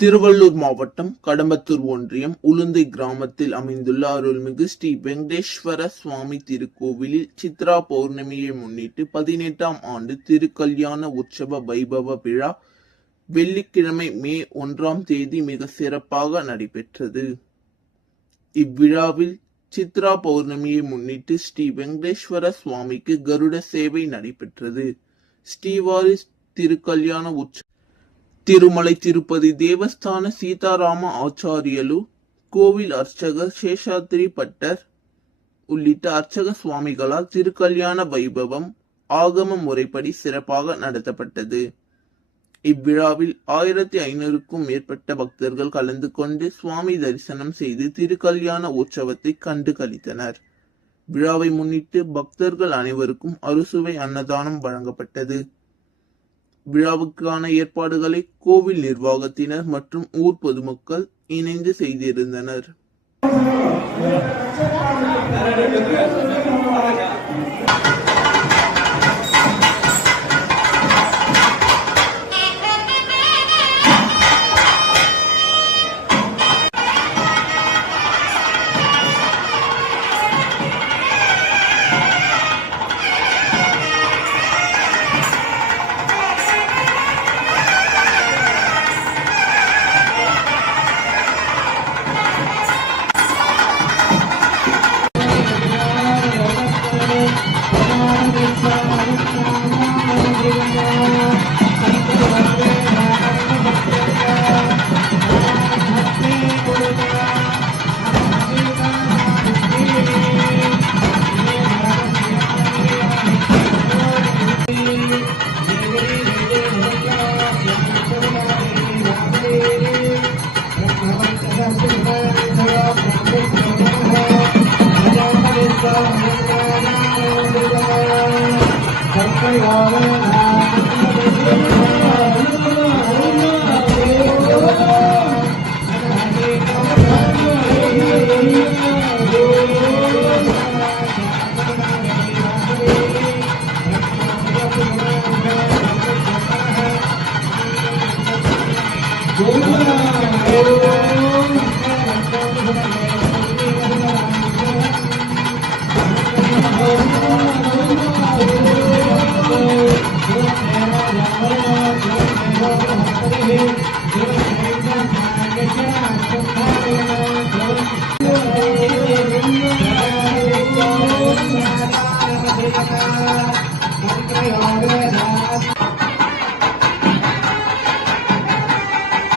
திருவள்ளூர் மாவட்டம் கடம்பத்தூர் ஒன்றியம் உளுந்தை கிராமத்தில் அமைந்துள்ள அருள்மிகு ஸ்ரீ வெங்கடேஸ்வர சுவாமி திருக்கோவிலில் சித்ரா பௌர்ணமியை முன்னிட்டு 18ஆம் ஆண்டு திருக்கல்யாண உற்சவ வைபவ விழா வெள்ளிக்கிழமை மே 1ஆம் தேதி மிக சிறப்பாக நடைபெற்றது. இவ்விழாவில் சித்ரா பௌர்ணமியை முன்னிட்டு ஸ்ரீ வெங்கடேஸ்வர சுவாமிக்கு கருட சேவை நடைபெற்றது. ஸ்ரீவாரி திருக்கல்யாண உற்சவ திருமலை திருப்பதி தேவஸ்தான சீதாராம ஆச்சாரியலு, கோவில் அர்ச்சகர் சேஷாத்ரி பட்டர் உள்ளிட்ட அர்ச்சக சுவாமிகளால் திருக்கல்யாண வைபவம் ஆகம முறைப்படி சிறப்பாக நடத்தப்பட்டது. இவ்விழாவில் 1500க்கும் மேற்பட்ட பக்தர்கள் கலந்து கொண்டு சுவாமி தரிசனம் செய்து திருக்கல்யாண உற்சவத்தை கண்டு களித்தனர். விழாவை முன்னிட்டு பக்தர்கள் அனைவருக்கும் அறுசுவை அன்னதானம் வழங்கப்பட்டது. விழாவுக்கான ஏற்பாடுகளை கோவில் நிர்வாகத்தினர் மற்றும் ஊர் பொதுமக்கள் இணைந்து செய்திருந்தனர். Go